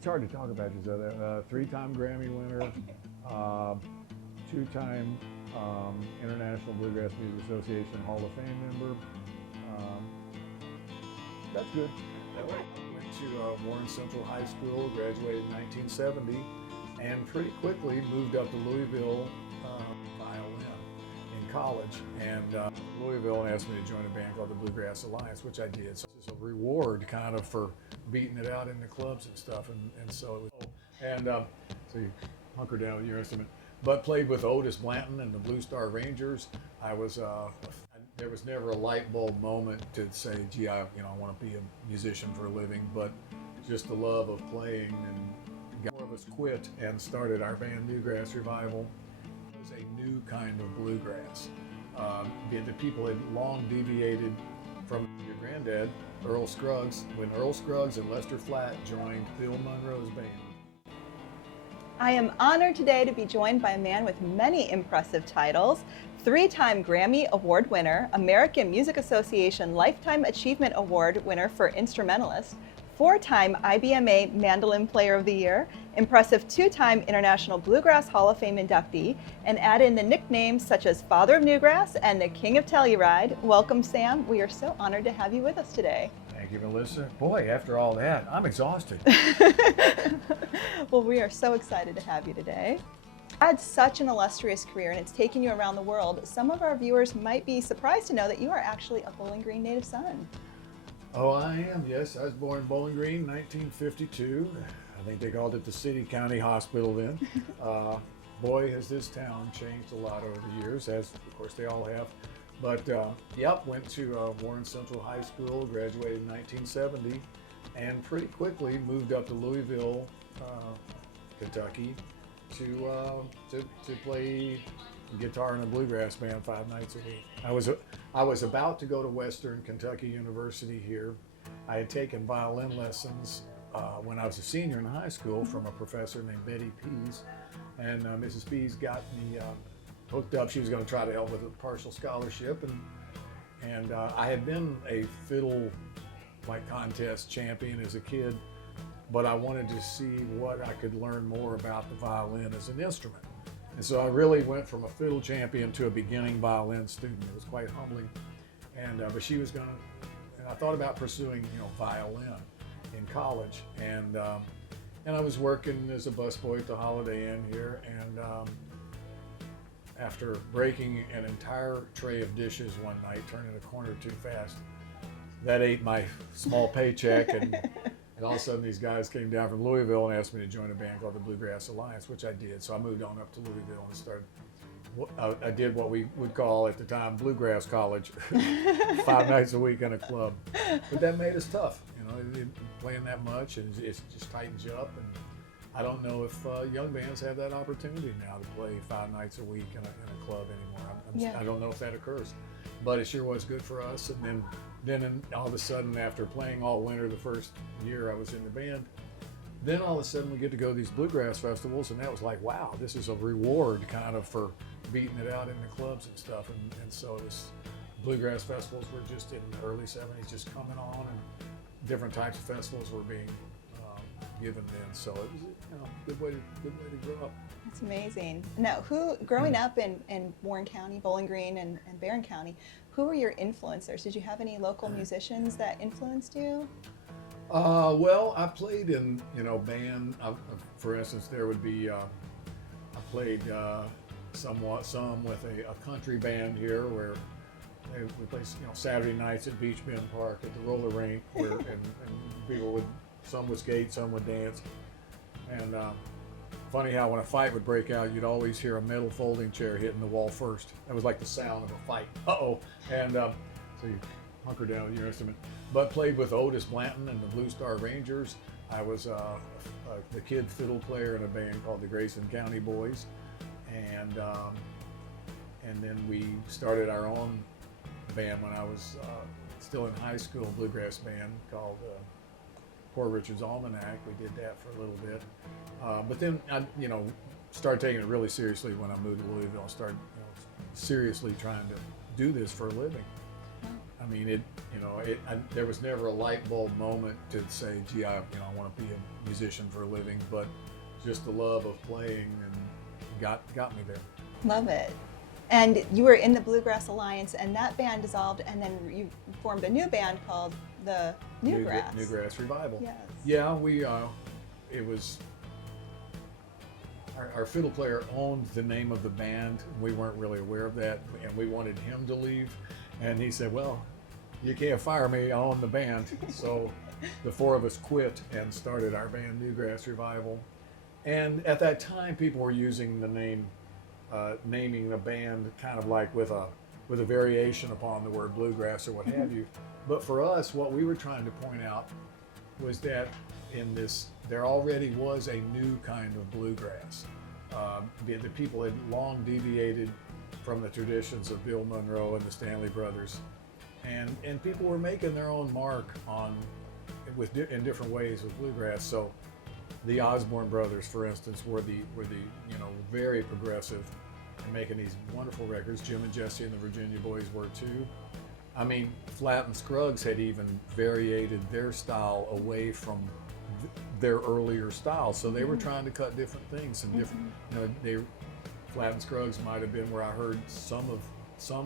It's hard to talk about this other. Three-time Grammy winner, two-time International Bluegrass Music Association Hall of Fame member. That's good. I went to Warren Central High School, graduated in 1970, and pretty quickly moved up to Louisville violin in college. And Louisville asked me to join a band called the Bluegrass Alliance, which I did. So it's a reward kind of for beating it out in the clubs and stuff. And so it was, so you hunker down with your instrument. But played with Otis Blanton and the Blue Star Rangers. There was never a light bulb moment to say, gee, I want to be a musician for a living, but just the love of playing, and more of us quit and started our band Newgrass Revival. It was a new kind of bluegrass. The people had long deviated from your granddad, Earl Scruggs, when Earl Scruggs and Lester Flatt joined Bill Monroe's band. I am honored today to be joined by a man with many impressive titles. Three-time Grammy Award winner, American Music Association Lifetime Achievement Award winner for instrumentalist, four-time IBMA Mandolin Player of the Year, impressive two-time International Bluegrass Hall of Fame inductee, and add in the nicknames such as Father of Newgrass and the King of Telluride. Welcome, Sam. We are so honored to have you with us today. Thank you, Melissa. Boy, after all that, I'm exhausted. Well, we are so excited to have you today. You had such an illustrious career, and it's taken you around the world. Some of our viewers might be surprised to know that you are actually a Bowling Green native son. Oh, I am, yes. I was born in Bowling Green, 1952. I think they called it the City County Hospital then. Boy, has this town changed a lot over the years, as of course they all have. But yep, went to Warren Central High School, graduated in 1970, and pretty quickly moved up to Louisville, Kentucky, to play guitar in a bluegrass band 5 nights a week. I was about to go to Western Kentucky University here. I had taken violin lessons when I was a senior in high school from a professor named Betty Pease, and Mrs. Pease got me hooked up. She was going to try to help with a partial scholarship, and I had been a fiddle contest champion as a kid, but I wanted to see what I could learn more about the violin as an instrument. And so I really went from a fiddle champion to a beginning violin student. It was quite humbling. And but she was and I thought about pursuing violin in college, and I was working as a busboy at the Holiday Inn here, and after breaking an entire tray of dishes one night, turning a corner too fast, that ate my small paycheck, and all of a sudden these guys came down from Louisville and asked me to join a band called the Bluegrass Alliance, which I did. So I moved on up to Louisville and started, I did what we would call at the time Bluegrass College, 5 nights a week in a club. But that made us tough, playing that much, and it just tightens you up. And I don't know if young bands have that opportunity now to play 5 nights a week in a club anymore. I don't know if that occurs, but it sure was good for us. And then all of a sudden, after playing all winter the first year I was in the band, then all of a sudden we get to go to these bluegrass festivals, and that was like, wow, this is a reward kind of for beating it out in the clubs and stuff. And so it was, bluegrass festivals were just in the early 70s just coming on, and different types of festivals were being given then. So it was good way to grow up. That's amazing. Now, growing up in Warren County, Bowling Green, and Barron County, who were your influencers? Did you have any local musicians that influenced you? Well, I played in band. For instance, there would be I played some with a country band here where we played Saturday nights at Beach Bend Park at the roller rink, where and people would, some would skate, some would dance. And funny how when a fight would break out, you'd always hear a metal folding chair hitting the wall first. That was like the sound of a fight. Uh-oh. And so you hunker down with your instrument. But played with Otis Blanton and the Blue Star Rangers. I was the kid fiddle player in a band called the Grayson County Boys. And then we started our own band when I was still in high school, a bluegrass band called Poor Richard's Almanac. We did that for a little bit. But then I, started taking it really seriously when I moved to Louisville and started seriously trying to do this for a living. I mean, there was never a light bulb moment to say, gee, I want to be a musician for a living, but just the love of playing and got me there. Love it. And you were in the Bluegrass Alliance, and that band dissolved, and then you formed a new band called the Newgrass. Newgrass Revival. Yes. Yeah, it was, our fiddle player owned the name of the band. We weren't really aware of that, and we wanted him to leave. And he said, well, you can't fire me, I own the band. So the four of us quit and started our band, Newgrass Revival. And at that time, people were using the name, naming the band kind of like with a variation upon the word bluegrass or what have you. But for us, what we were trying to point out was that there already was a new kind of bluegrass. The people had long deviated from the traditions of Bill Monroe and the Stanley Brothers, and people were making their own mark in different ways with bluegrass. So the Osborne Brothers, for instance, were the very progressive and making these wonderful records. Jim and Jesse and the Virginia Boys were too. I mean, Flatt and Scruggs had even variated their style away from their earlier style. So they were trying to cut different things and different, Flatt and Scruggs might have been where I heard some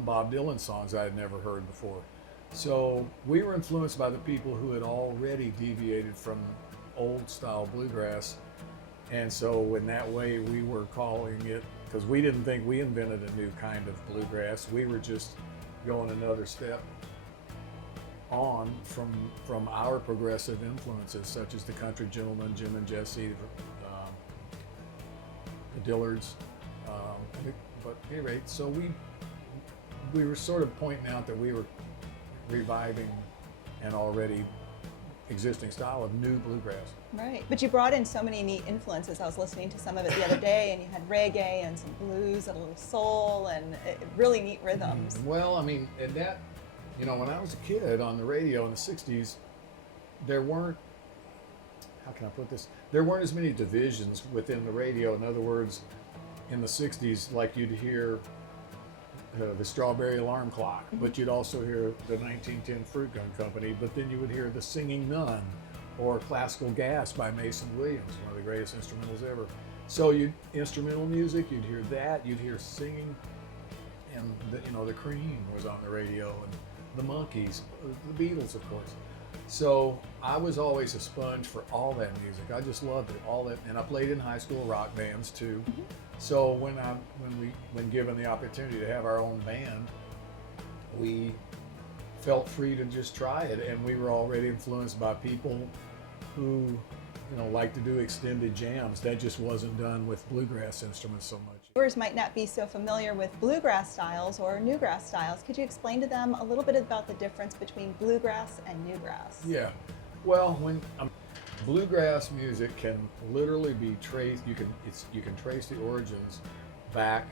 Bob Dylan songs I had never heard before. So we were influenced by the people who had already deviated from old style bluegrass. And so in that way we were calling it, because we didn't think we invented a new kind of bluegrass. We were just going another step on from our progressive influences, such as the Country Gentlemen, Jim and Jesse, the Dillards. But at any rate, so we were sort of pointing out that we were reviving an already existing style of new bluegrass. Right, but you brought in so many neat influences. I was listening to some of it the other day, and you had reggae and some blues and a little soul and really neat rhythms. Well, I mean, and that, when I was a kid on the radio in the 60s, there weren't, how can I put this? There weren't as many divisions within the radio. In other words, in the 60s, like you'd hear the Strawberry Alarm Clock, but you'd also hear the 1910 Fruit Gun Company, but then you would hear the Singing Nun or Classical Gas by Mason Williams, one of the greatest instrumentals ever. So instrumental music, you'd hear that, you'd hear singing, and the Cream was on the radio, and the Monkees, the Beatles, of course. So I was always a sponge for all that music. I just loved it, all that, and I played in high school rock bands too. So when given the opportunity to have our own band, we felt free to just try it, and we were already influenced by people who like to do extended jams. That just wasn't done with bluegrass instruments so much. Viewers might not be so familiar with bluegrass styles or newgrass styles. Could you explain to them a little bit about the difference between bluegrass and newgrass? Yeah, well, bluegrass music can literally be traced. You can trace the origins back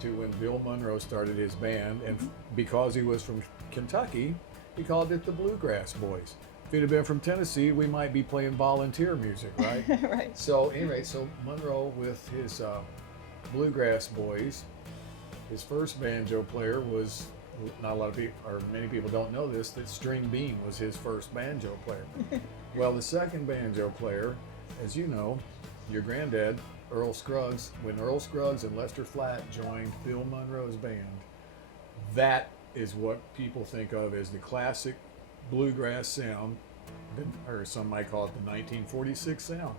to when Bill Monroe started his band, and because he was from Kentucky, he called it the Bluegrass Boys. If he'd have been from Tennessee, we might be playing volunteer music, right? Right. So anyway, Monroe with his Bluegrass Boys, his first banjo player was, not a lot of people, or many people don't know this, that String Bean was his first banjo player. Well, the second banjo player, as you know, your granddad, Earl Scruggs, when Earl Scruggs and Lester Flatt joined Bill Monroe's band, that is what people think of as the classic bluegrass sound, or some might call it the 1946 sound.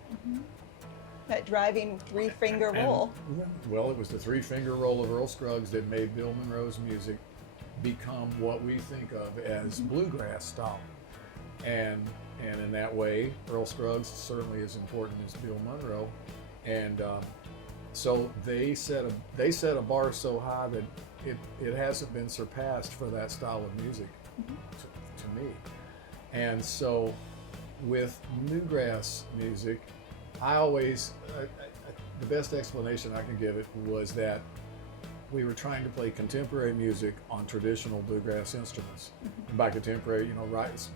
That driving three-finger roll. Well, it was the three-finger roll of Earl Scruggs that made Bill Monroe's music become what we think of as bluegrass style. And in that way, Earl Scruggs certainly is important as Bill Monroe. And so they set a bar so high that it hasn't been surpassed for that style of music to me. And so with newgrass music, I always, the best explanation I can give it was that we were trying to play contemporary music on traditional bluegrass instruments. And by contemporary,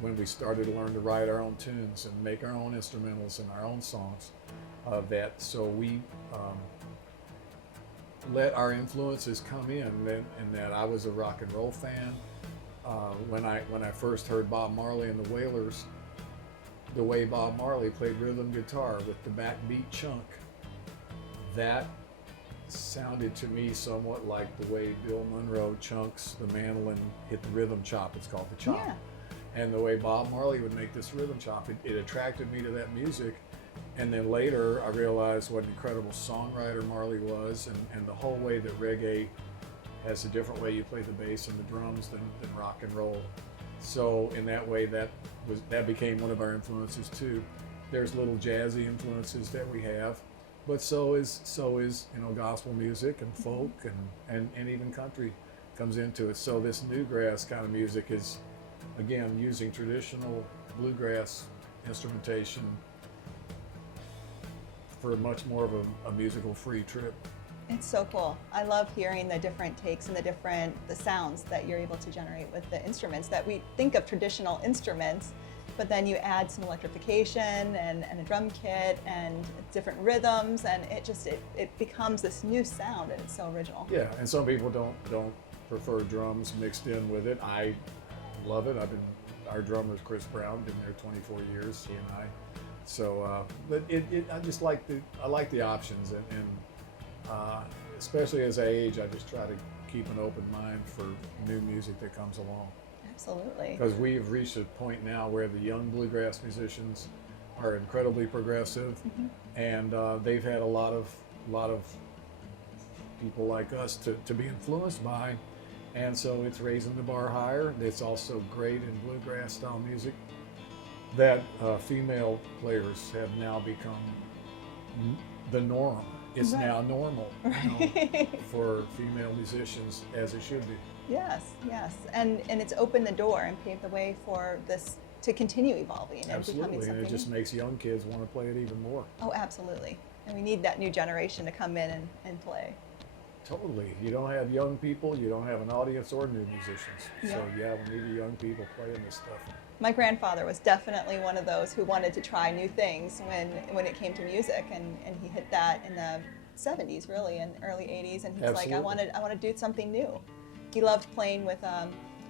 when we started to learn to write our own tunes and make our own instrumentals and our own songs of that. So we let our influences come in, and that I was a rock and roll fan. when I first heard Bob Marley and the Wailers, the way Bob Marley played rhythm guitar with the backbeat chunk, that sounded to me somewhat like the way Bill Monroe chunks the mandolin, hit the rhythm chop. It's called the chop. Yeah. And the way Bob Marley would make this rhythm chop, it attracted me to that music. And then later I realized what an incredible songwriter Marley was, and the whole way that reggae has a different way you play the bass and the drums than rock and roll. So in that way, that became one of our influences too. There's little jazzy influences that we have, but so is gospel music and folk and even country comes into it. So this newgrass kind of music is, again, using traditional bluegrass instrumentation for much more of a musical free trip. It's so cool. I love hearing the different takes and the sounds that you're able to generate with the instruments that we think of traditional instruments, but then you add some electrification and a drum kit and different rhythms, and it becomes this new sound, and it's so original. Yeah, and some people don't prefer drums mixed in with it. I love it. Our drummer's Chris Brown, been there 24 years, he and I. So, but I like the options, and especially as I age, I just try to keep an open mind for new music that comes along. Absolutely. Because we've reached a point now where the young bluegrass musicians are incredibly progressive, and they've had a lot of people like us to be influenced by, and so it's raising the bar higher. It's also great in bluegrass style music that female players have now become the norm. It's now normal for female musicians, as it should be. Yes, and it's opened the door and paved the way for this to continue evolving and Absolutely, becoming something. and it just makes young kids want to play it even more. Oh, absolutely. And we need that new generation to come in and play. Totally. You don't have young people, you don't have an audience or new musicians. Yeah. So yeah, we need the young people playing this stuff. My grandfather was definitely one of those who wanted to try new things when it came to music, and he hit that in the 70s really and early 80s, and he's Absolutely. like, I want to do something new. He loved playing with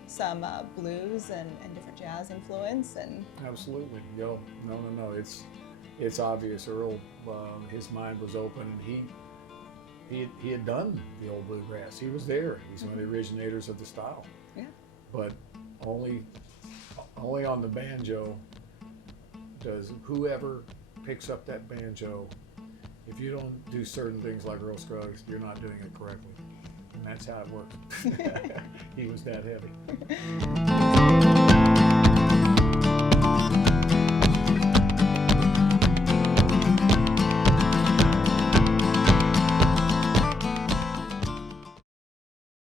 some blues and different jazz influence, and Absolutely. No. It's obvious. Earl, his mind was open, and he had done the old bluegrass. He was there. He's one of the originators of the style. yeah. But only on the banjo does whoever picks up that banjo, if you don't do certain things like Earl Scruggs, you're not doing it correctly. And that's how it works. He was that heavy.